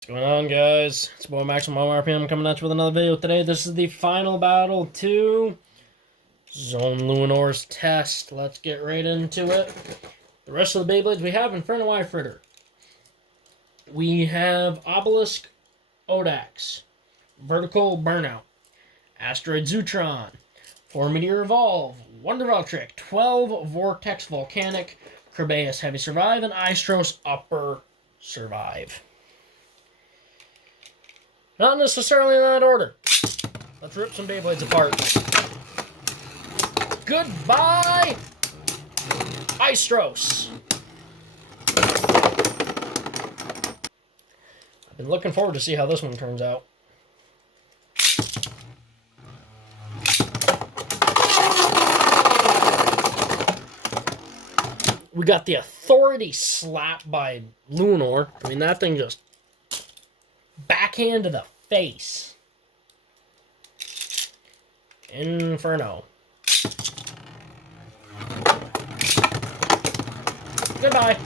What's going on, guys? It's boy Maximum RPM coming at you with another video today. This is the final battle to Zone Luinor's test. Let's get right into it. The rest of the Beyblades we have Inferno Fritter. We have Obelisk Odax, Vertical Burnout, Asteroid Zutron, 4 Meteor Evolve, Wonder Valtryek, 12 Vortex Volcanic, Kerbeus Heavy Survive, and Aistros Upper Survive. Not necessarily in that order. Let's rip some Beyblades apart. Goodbye, Aistros. I've been looking forward to see how this one turns out. We got the Authority slap by Luinor. I mean, that thing just backhand to the face. Inferno. Goodbye.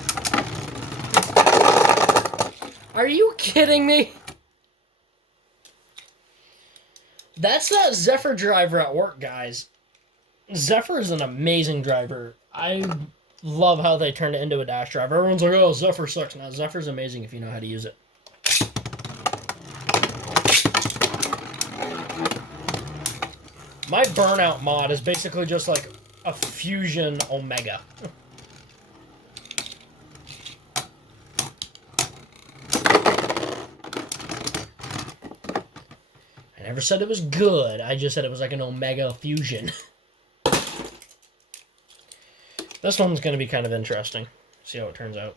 Are you kidding me? That's that Zephyr driver at work, guys. Zephyr is an amazing driver. I love how they turned it into a dash driver. Everyone's like, oh, Zephyr sucks. Now, Zephyr's amazing if you know how to use it. My Burnout mod is basically just like a Fusion Omega. I never said it was good. I just said it was like an Omega Fusion. This one's going to be kind of interesting. See how it turns out.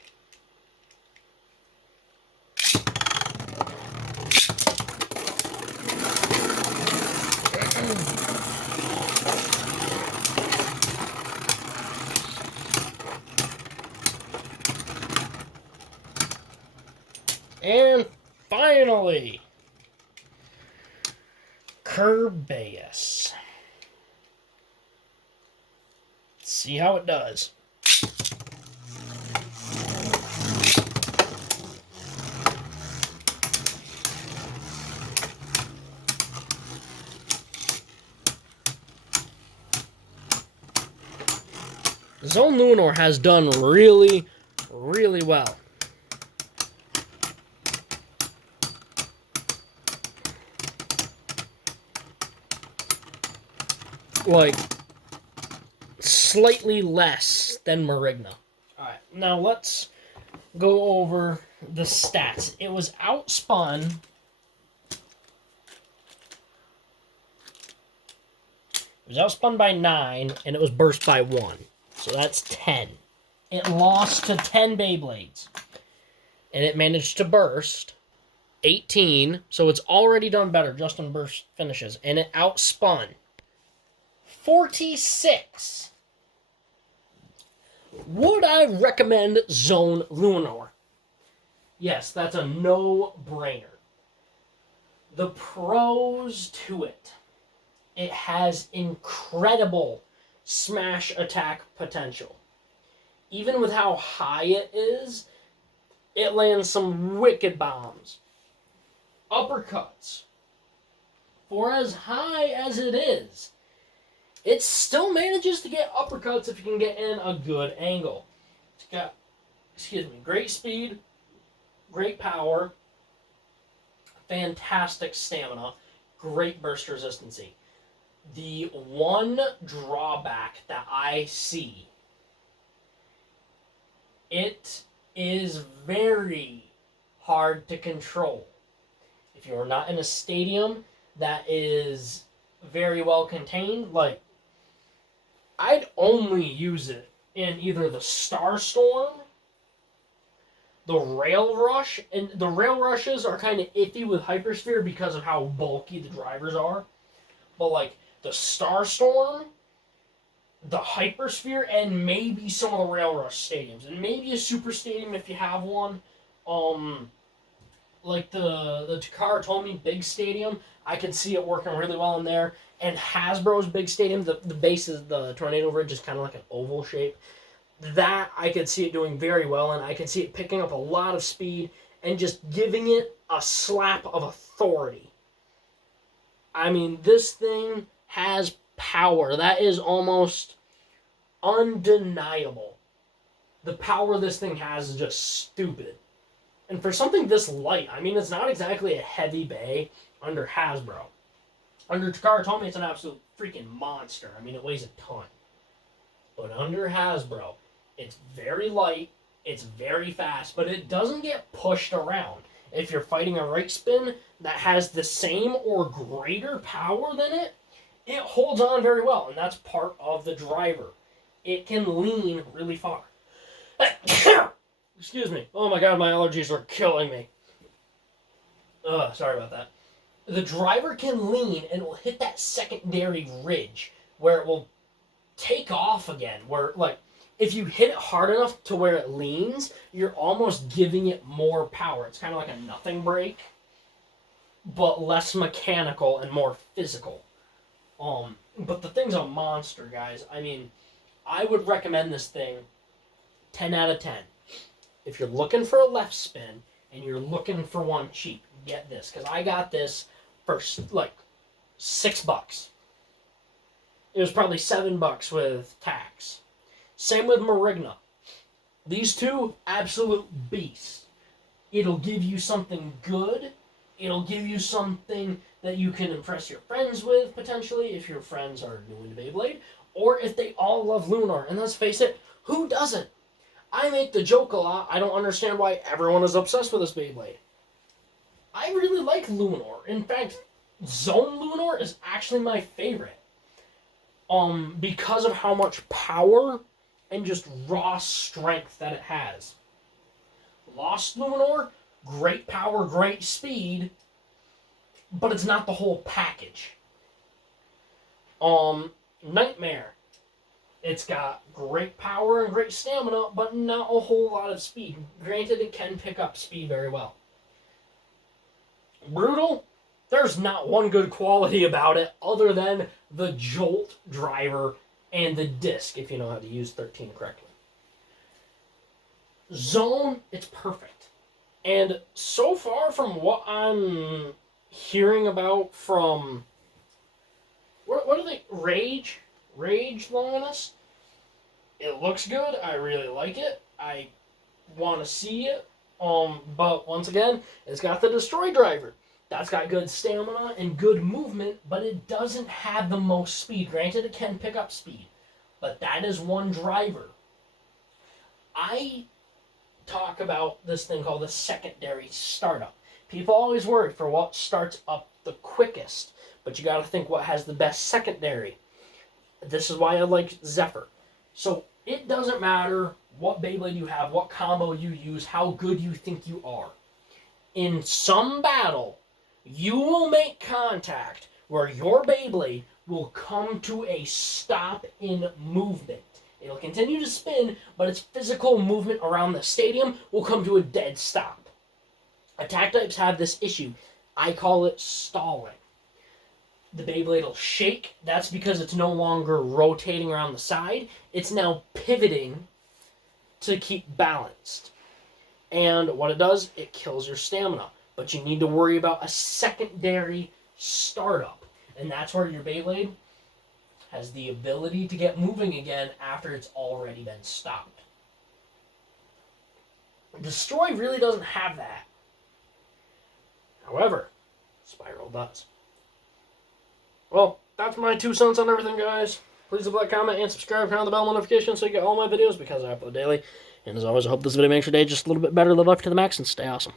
And finally, Kerbeus. Let's see how it does. Zone Luinor has done really, really well. Like, slightly less than Marigna. Alright, now let's go over the stats. It was outspun. It was outspun by 9, and it was burst by 1. So that's 10. It lost to 10 Beyblades. And it managed to burst 18, so it's already done better just on burst finishes. And it outspun 46. Would I recommend Zone Luinor? Yes, that's a no-brainer. The pros to it. It has incredible smash attack potential. Even with how high it is, it lands some wicked bombs. Uppercuts. For as high as it is, it still manages to get uppercuts if you can get in a good angle. It's got, great speed, great power, fantastic stamina, great burst resistancy. The one drawback that I see, it is very hard to control. If you're not in a stadium that is very well contained, like, I'd only use it in either the Starstorm, the Rail Rush, and the Rail Rushes are kind of iffy with Hypersphere because of how bulky the drivers are. But, like, the Starstorm, the Hypersphere, and maybe some of the Rail Rush stadiums. And maybe a Super Stadium if you have one. Like the Takara Tomy big stadium, I could see it working really well in there. And Hasbro's big stadium, the base is the Tornado Ridge is kind of like an oval shape. That I could see it doing very well, and I could see it picking up a lot of speed and just giving it a slap of authority. I mean, this thing has power. That is almost undeniable. The power this thing has is just stupid. And for something this light, I mean, it's not exactly a heavy bay under Hasbro. Under Takara Tomy, it's an absolute freaking monster. I mean, it weighs a ton. But under Hasbro, it's very light, it's very fast, but it doesn't get pushed around. If you're fighting a right spin that has the same or greater power than it, it holds on very well, and that's part of the driver. It can lean really far. Excuse me. Oh my god, my allergies are killing me. Sorry about that. The driver can lean and it will hit that secondary ridge where it will take off again. Where, like, if you hit it hard enough to where it leans, you're almost giving it more power. It's kind of like a nothing brake, but less mechanical and more physical. But the thing's a monster, guys. I mean, I would recommend this thing 10 out of 10. If you're looking for a left spin and you're looking for one cheap, get this. Because I got this for like $6. It was probably $7 with tax. Same with Marigna. These two, absolute beasts. It'll give you something good. It'll give you something that you can impress your friends with, potentially, if your friends are new into Beyblade. Or if they all love Lunar. And let's face it, who doesn't? I make the joke a lot. I don't understand why everyone is obsessed with this Beyblade. I really like Lunar. In fact, Zone Lunar is actually my favorite. Because of how much power and just raw strength that it has. Lost Lunar, great power, great speed, but it's not the whole package. Nightmare. It's got great power and great stamina, but not a whole lot of speed. Granted, it can pick up speed very well. Brutal, there's not one good quality about it other than the jolt driver and the disc, if you know how to use 13 correctly. Zone, it's perfect. And so far from what I'm hearing about from... What are they? Rage Longinus? It looks good. I really like it. I want to see it. But once again, it's got the Destroy driver. That's got good stamina and good movement, but it doesn't have the most speed. Granted, it can pick up speed, but that is one driver. I talk about this thing called the secondary startup. People always worry for what starts up the quickest, but you got to think what has the best secondary. This is why I like Zephyr. So it doesn't matter what Beyblade you have, what combo you use, how good you think you are. In some battle, you will make contact where your Beyblade will come to a stop in movement. It'll continue to spin, but its physical movement around the stadium will come to a dead stop. Attack types have this issue. I call it stalling. The Beyblade will shake. That's because it's no longer rotating around the side. It's now pivoting to keep balanced. And what it does, it kills your stamina. But you need to worry about a secondary startup. And that's where your Beyblade has the ability to get moving again after it's already been stopped. Destroy really doesn't have that. However, Spiral does. Well, that's my 2 cents on everything, guys. Please leave a like, comment, and subscribe. Turn on the bell notification so you get all my videos because I upload daily. And as always, I hope this video makes your day just a little bit better. Live life to the max and stay awesome.